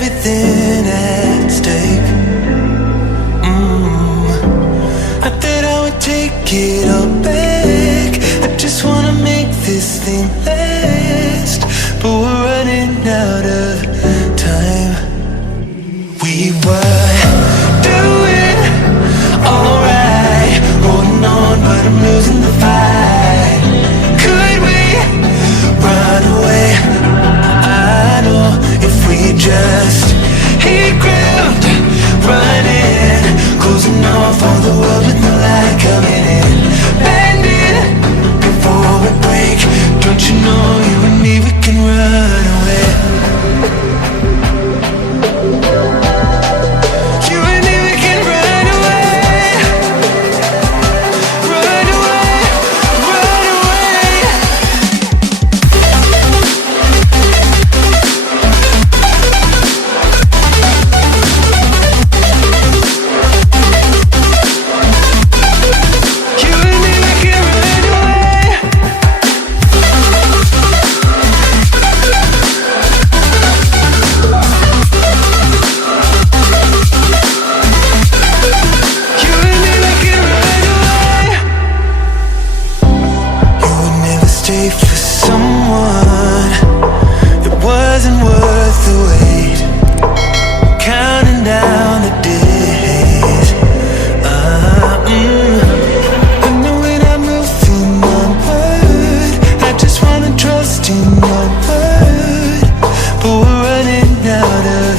everything at stake. I thought I would take it all back. I just wanna make this thing last, but we're running out of time. We were doing alright, holding on, but I'm losing the fight. Could we run away? I know if we just hit ground, running, closing off all the world with the light coming in, bending before we break. Don't you know you and me, we can run away. You and me, we can run away. Run away, run away. You and me, we can run away. You and me, we can run away. You would never stay for someone that wasn't worth the wait. Counting down the days. I know when I'm moving onward, I just wanna trust in your word, but we're running out of